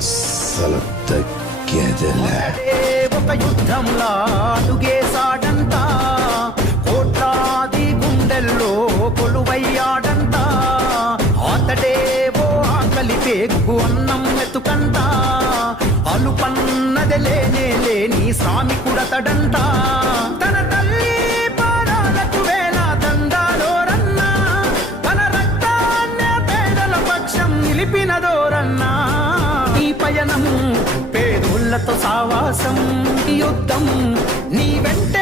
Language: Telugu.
అస్సలు తగ్గేదేలే. ఒక యుద్ధంలా అడుగేశాడంట, కోట్లాది గుండెల్లో కొలువయ్యాడంట. అతడే ఓ ఆకలి పేగు అన్నం మెతుకంట, అలుపన్నది లేనే లేని శ్రామికుడతడంట. తన తల్లి పాదాలకు వేల దండాలోరన్నా, తన రక్తాన్ని పేదల పక్షం నిలిపినదోరన్నా. ఈ పయనం పేదోళ్లతో సావాసం, యుద్ధం నీ వెంటే